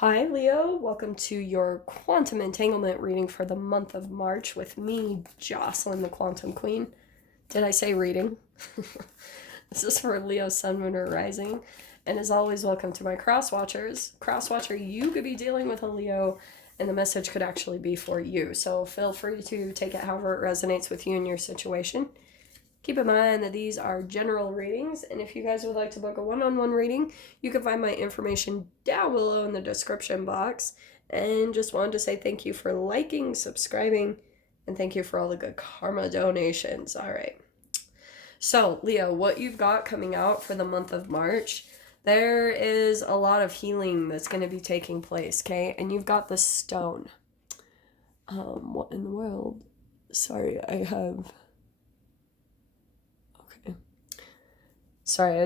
Hi, Leo. Welcome to your quantum entanglement reading for the month of March with me, Jocelyn, the Quantum Queen. Did I say reading? This is for Leo, Sun, Moon, or Rising. And as always, welcome to my cross watchers. Cross watcher, you could be dealing with a Leo, and the message could actually be for you. So feel free to take it however it resonates with you and your situation. Keep in mind that these are general readings, and if you guys would like to book a one-on-one reading, you can find my information down below in the description box. And just wanted to say thank you for liking, subscribing, and thank you for all the good karma donations. All right. So, Leo, what you've got coming out for the month of March, there is a lot of healing that's going to be taking place, okay? And you've got the stone. What in the world? Sorry, I had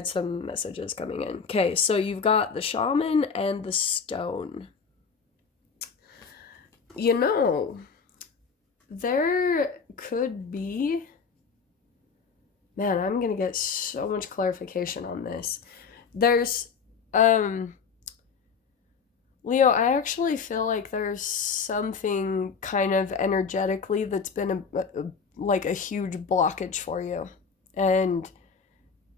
some messages coming in. Okay, so you've got the shaman and the stone. You know, there could be... Man, I'm going to get so much clarification on this. There's, Leo, I actually feel like there's something kind of energetically that's been a huge blockage for you. And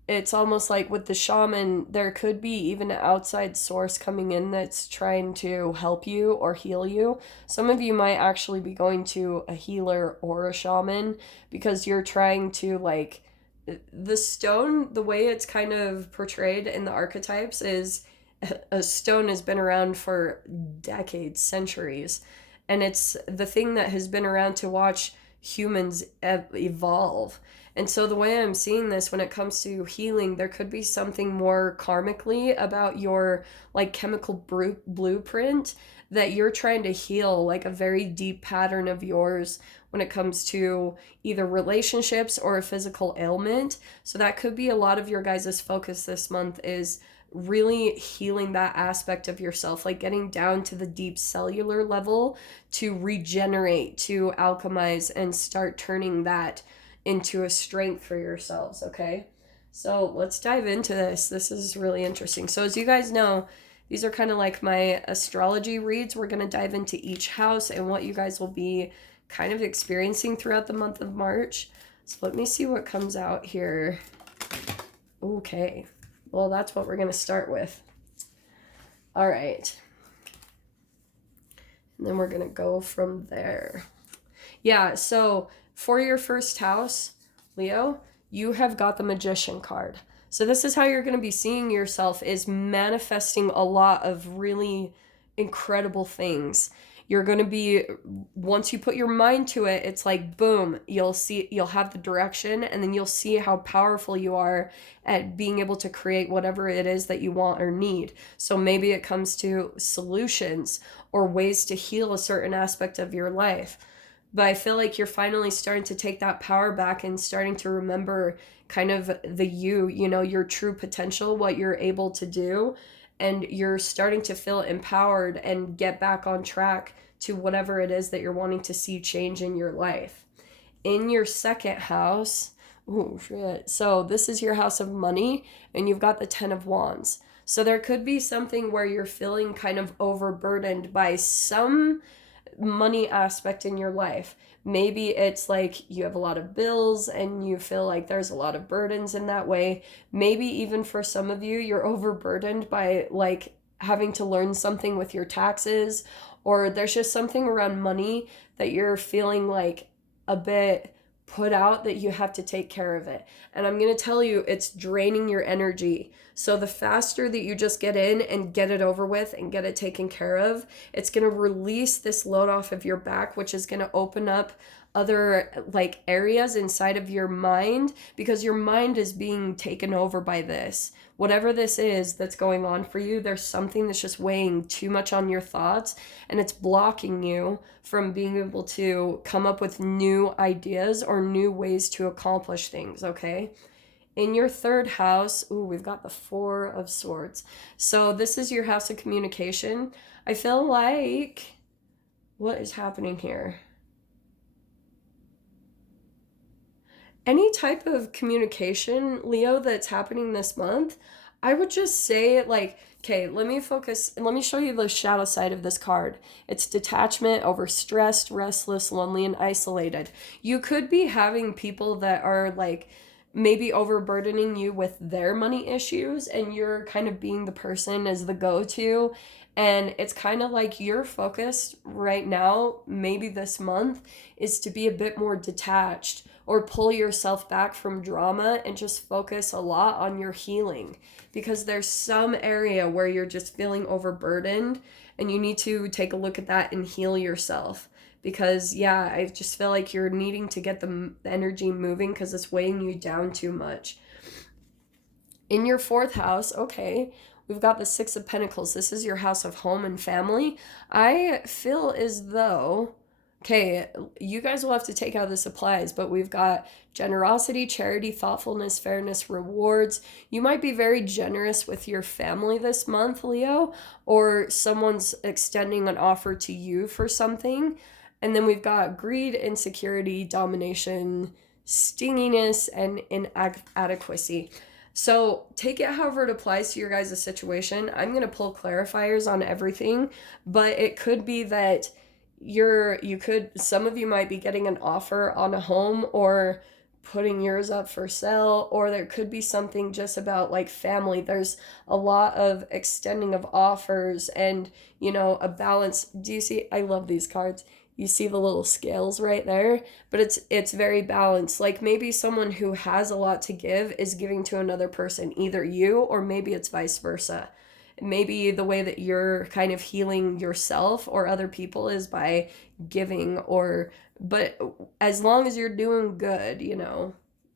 it's almost like with the shaman, there could be even an outside source coming in that's trying to help you or heal you. Some of you might actually be going to a healer or a shaman because you're trying to, like, the stone, the way it's kind of portrayed in the archetypes is a stone has been around for decades, centuries. And it's the thing that has been around to watch humans evolve. And so the way I'm seeing this when it comes to healing, there could be something more karmically about your like chemical blueprint that you're trying to heal, like a very deep pattern of yours when it comes to either relationships or a physical ailment. So that could be a lot of your guys' focus this month is really healing that aspect of yourself, like getting down to the deep cellular level to regenerate, to alchemize, and start turning that into a strength for yourselves, okay? So let's dive into this. This is really interesting. So as you guys know, these are kind of like my astrology reads. We're going to dive into each house and what you guys will be kind of experiencing throughout the month of March. So let me see what comes out here. Okay. Well, that's what we're going to start with. All right. And then we're going to go from there. Yeah, so for your first house, Leo, you have got the Magician card. So this is how you're going to be seeing yourself, is manifesting a lot of really incredible things. You're going to be, once you put your mind to it, it's like, boom, you'll have the direction, and then you'll see how powerful you are at being able to create whatever it is that you want or need. So maybe it comes to solutions or ways to heal a certain aspect of your life. But I feel like you're finally starting to take that power back and starting to remember kind of your true potential, what you're able to do. And you're starting to feel empowered and get back on track to whatever it is that you're wanting to see change in your life. In your second house, so this is your house of money, and you've got the 10 of Wands. So there could be something where you're feeling kind of overburdened by some money aspect in your life. Maybe it's like you have a lot of bills and you feel like there's a lot of burdens in that way. Maybe even for some of you, you're overburdened by like having to learn something with your taxes, or there's just something around money that you're feeling like a bit put out that you have to take care of it. And I'm going to tell you, it's draining your energy. So the faster that you just get in and get it over with and get it taken care of, it's going to release this load off of your back, which is going to open up other like areas inside of your mind, because your mind is being taken over by this. Whatever this is that's going on for you, there's something that's just weighing too much on your thoughts, and it's blocking you from being able to come up with new ideas or new ways to accomplish things, okay? In your third house, we've got the 4 of Swords. So this is your house of communication. I feel like, what is happening here? Any type of communication, Leo, that's happening this month, I would just say, like, Okay, let me focus and let me show you the shadow side of this card. It's detachment over stressed, restless, lonely, and isolated. You could be having people that are like maybe overburdening you with their money issues, and you're kind of being the person as the go-to. And it's kind of like your focus right now, maybe this month, is to be a bit more detached or pull yourself back from drama and just focus a lot on your healing, because there's some area where you're just feeling overburdened and you need to take a look at that and heal yourself. Because yeah, I just feel like you're needing to get the energy moving because it's weighing you down too much. In your fourth house, okay, we've got the Six of Pentacles. This is your house of home and family. I feel as though, okay, you guys will have to take how this applies, but we've got generosity, charity, thoughtfulness, fairness, rewards. You might be very generous with your family this month, Leo, or someone's extending an offer to you for something. And then we've got greed, insecurity, domination, stinginess, and inadequacy. So take it however it applies to your guys' situation. I'm going to pull clarifiers on everything, but it could be that some of you might be getting an offer on a home or putting yours up for sale, or there could be something just about like family. There's a lot of extending of offers and, a balance. Do you see? I love these cards. You see the little scales right there, but it's very balanced. Like maybe someone who has a lot to give is giving to another person, either you or maybe it's vice versa. Maybe the way that you're kind of healing yourself or other people is by giving, but as long as you're doing good,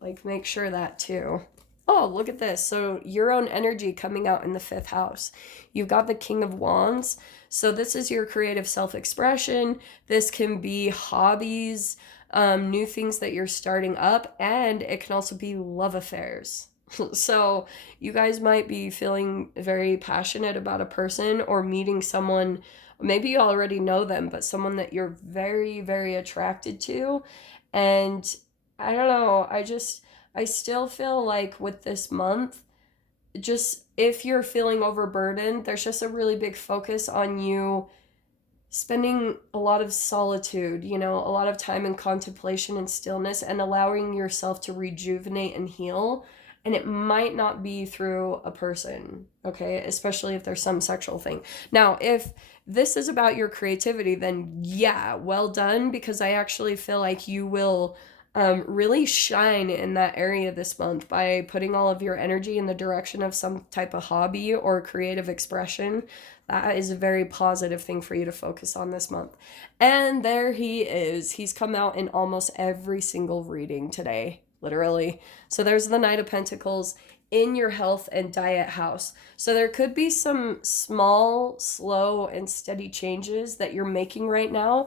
like make sure that too. Oh, look at this. So your own energy coming out in the fifth house. You've got the King of Wands. So this is your creative self-expression. This can be hobbies, new things that you're starting up, and it can also be love affairs. So you guys might be feeling very passionate about a person or meeting someone. Maybe you already know them, but someone that you're very, very attracted to. And I don't know, I still feel like with this month, just if you're feeling overburdened, there's just a really big focus on you spending a lot of solitude, a lot of time in contemplation and stillness and allowing yourself to rejuvenate and heal. And it might not be through a person, okay? Especially if there's some sexual thing. Now, if this is about your creativity, then yeah, well done, because I actually feel like you will really shine in that area this month by putting all of your energy in the direction of some type of hobby or creative expression. That is a very positive thing for you to focus on this month. And there he is. He's come out in almost every single reading today, literally. So there's the Knight of Pentacles in your health and diet house. So there could be some small, slow, and steady changes that you're making right now.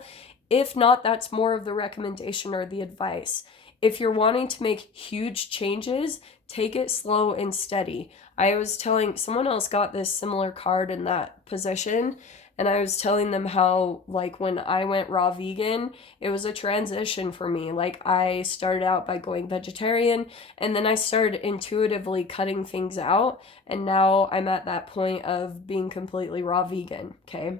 If not, that's more of the recommendation or the advice. If you're wanting to make huge changes, take it slow and steady. I was telling someone else got this similar card in that position, and I was telling them how, like, when I went raw vegan, it was a transition for me. Like, I started out by going vegetarian, and then I started intuitively cutting things out, and now I'm at that point of being completely raw vegan, okay?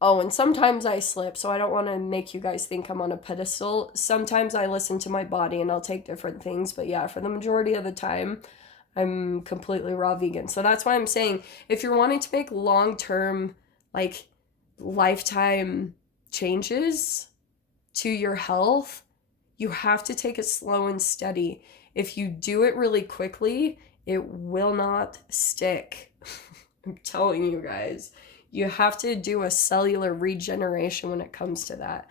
Oh, and sometimes I slip, so I don't want to make you guys think I'm on a pedestal. Sometimes I listen to my body and I'll take different things, but yeah, for the majority of the time, I'm completely raw vegan. So that's why I'm saying if you're wanting to make long-term, like lifetime changes to your health, you have to take it slow and steady. If you do it really quickly, it will not stick. I'm telling you guys. You have to do a cellular regeneration when it comes to that.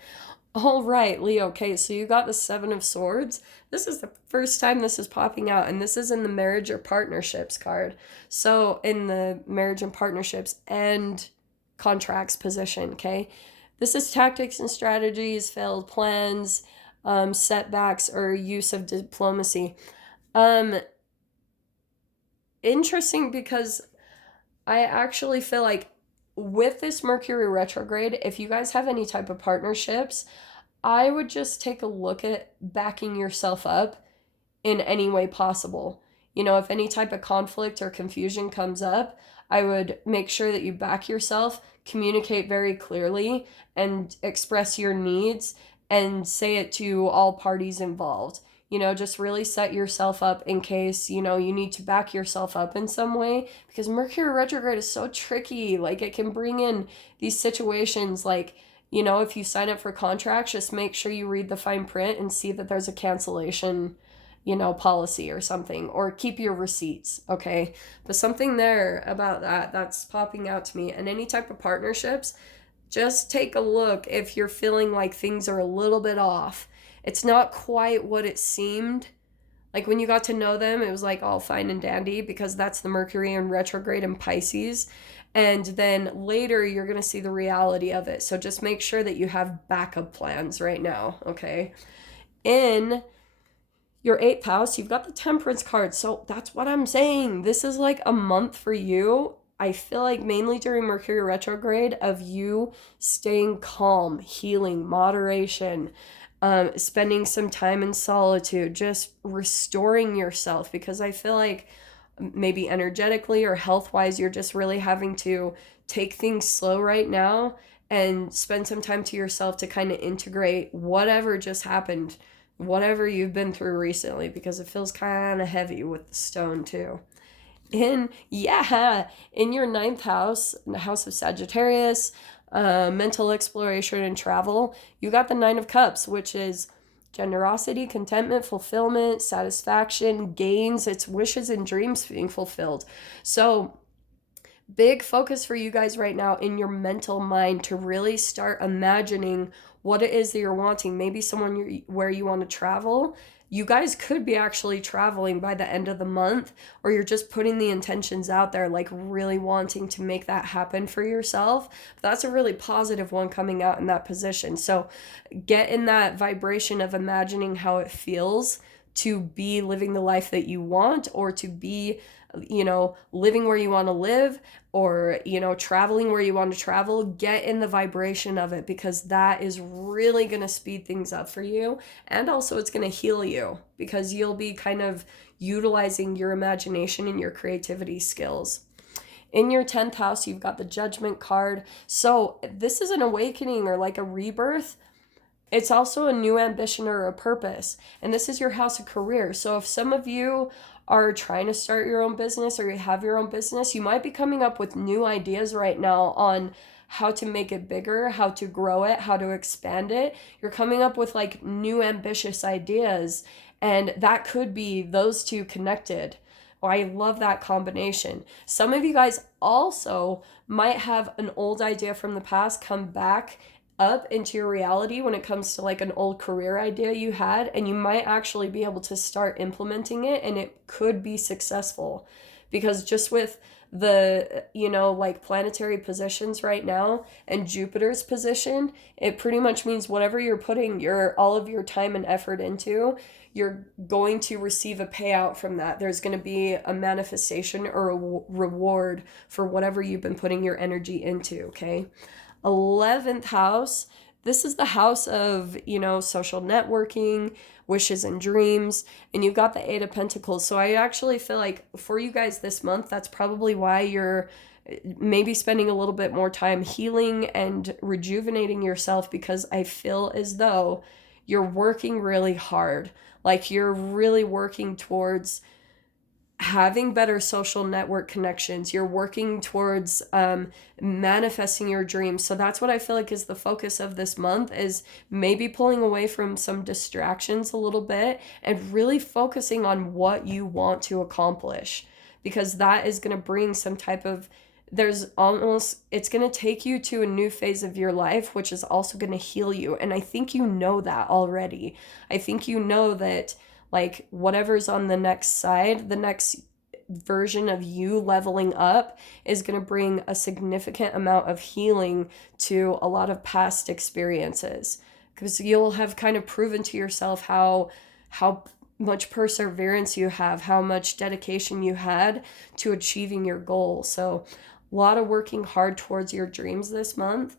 All right, Leo. Okay, so you got the Seven of Swords. This is the first time this is popping out, and this is in the marriage or partnerships card. So in the marriage and partnerships and contracts position, okay? This is tactics and strategies, failed plans, setbacks, or use of diplomacy. Interesting, because I actually feel like with this Mercury retrograde, if you guys have any type of partnerships, I would just take a look at backing yourself up in any way possible. if any type of conflict or confusion comes up, I would make sure that you back yourself, communicate very clearly, and express your needs and say it to all parties involved. Just really set yourself up in case, you need to back yourself up in some way, because Mercury retrograde is so tricky. Like, it can bring in these situations like, if you sign up for contracts, just make sure you read the fine print and see that there's a cancellation, policy or something, or keep your receipts, okay? But something there about that's popping out to me. And any type of partnerships, just take a look if you're feeling like things are a little bit off. It's not quite what it seemed. Like, when you got to know them, it was like all fine and dandy, because that's the Mercury in retrograde in Pisces. And then later you're going to see the reality of it. So just make sure that you have backup plans right now, okay? In your 8th house, you've got the Temperance card. So that's what I'm saying. This is like a month for you. I feel like mainly during Mercury retrograde of you staying calm, healing, moderation, spending some time in solitude, just restoring yourself, because I feel like maybe energetically or health-wise, you're just really having to take things slow right now and spend some time to yourself to kind of integrate whatever just happened, whatever you've been through recently, because it feels kind of heavy with the stone too. In your 9th house, the house of Sagittarius, mental exploration and travel, you got the 9 of Cups, which is generosity, contentment, fulfillment, satisfaction, gains. It's wishes and dreams being fulfilled. So big focus for you guys right now in your mental mind to really start imagining what it is that you're wanting. Maybe where you want to travel. You guys could be actually traveling by the end of the month, or you're just putting the intentions out there, like really wanting to make that happen for yourself. That's a really positive one coming out in that position. So get in that vibration of imagining how it feels to be living the life that you want, or to be, living where you want to live, or, traveling where you want to travel. Get in the vibration of it, because that is really going to speed things up for you. And also it's going to heal you, because you'll be kind of utilizing your imagination and your creativity skills. In your 10th house, you've got the Judgment card. So this is an awakening or like a rebirth. It's also a new ambition or a purpose. And this is your house of career. So if some of you are trying to start your own business, or you have your own business, you might be coming up with new ideas right now on how to make it bigger, how to grow it, how to expand it. You're coming up with like new ambitious ideas, and that could be those two connected. Oh, I love that combination. Some of you guys also might have an old idea from the past come back up into your reality when it comes to like an old career idea you had, and you might actually be able to start implementing it, and it could be successful, because just with the like planetary positions right now and Jupiter's position, it pretty much means whatever you're putting all of your time and effort into, you're going to receive a payout from that. There's going to be a manifestation or a reward for whatever you've been putting your energy into, okay? 11th house, this is the house of, social networking, wishes and dreams, and you've got the 8 of Pentacles. So I actually feel like for you guys this month, that's probably why you're maybe spending a little bit more time healing and rejuvenating yourself, because I feel as though you're working really hard. Like, you're really working towards having better social network connections. You're working towards manifesting your dreams. So that's what I feel like is the focus of this month, is maybe pulling away from some distractions a little bit and really focusing on what you want to accomplish, because that is going to bring some type of, it's going to take you to a new phase of your life, which is also going to heal you. And I think you know that already. I think you know that, like, whatever's on the next side, the next version of you leveling up is going to bring a significant amount of healing to a lot of past experiences, because you'll have kind of proven to yourself how much perseverance you have, how much dedication you had to achieving your goal. So a lot of working hard towards your dreams this month.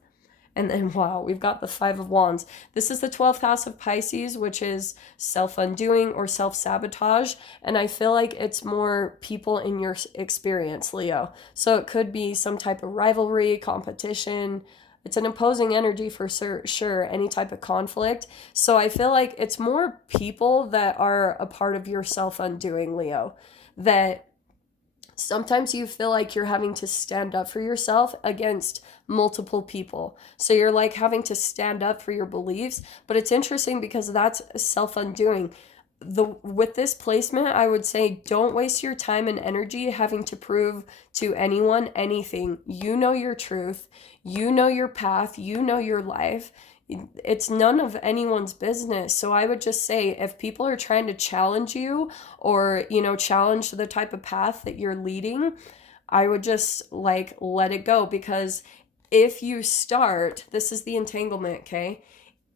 And then, wow, we've got the Five of Wands. This is the 12th house of Pisces, which is self-undoing or self-sabotage. And I feel like it's more people in your experience, Leo. So it could be some type of rivalry, competition. It's an opposing energy for sure, any type of conflict. So I feel like it's more people that are a part of your self-undoing, Leo, that sometimes you feel like you're having to stand up for yourself against multiple people. So you're like having to stand up for your beliefs, but it's interesting because that's self-undoing. With this placement, I would say don't waste your time and energy having to prove to anyone anything. You know your truth, you know your path, you know your life. It's none of anyone's business. So I would just say if people are trying to challenge you or, challenge the type of path that you're leading, I would just like let it go, because if you start, this is the entanglement, okay?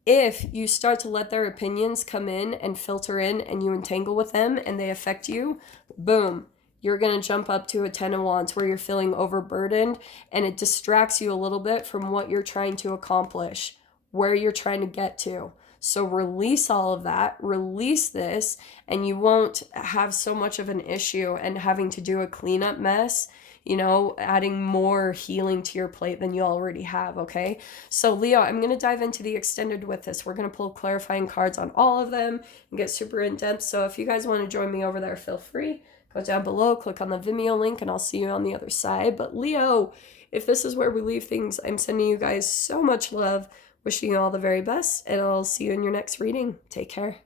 If you start to let their opinions come in and filter in and you entangle with them and they affect you, boom, you're going to jump up to a 10 of Wands where you're feeling overburdened and it distracts you a little bit from what you're trying to accomplish, where you're trying to get to. So release all of that, release this, and you won't have so much of an issue and having to do a cleanup mess, adding more healing to your plate than you already have, okay? So Leo, I'm going to dive into the extended with this. We're going to pull clarifying cards on all of them and get super in-depth. So if you guys want to join me over there, feel free. Go down below, click on the Vimeo link, and I'll see you on the other side. But Leo, if this is where we leave things, I'm sending you guys so much love, wishing you all the very best, and I'll see you in your next reading. Take care.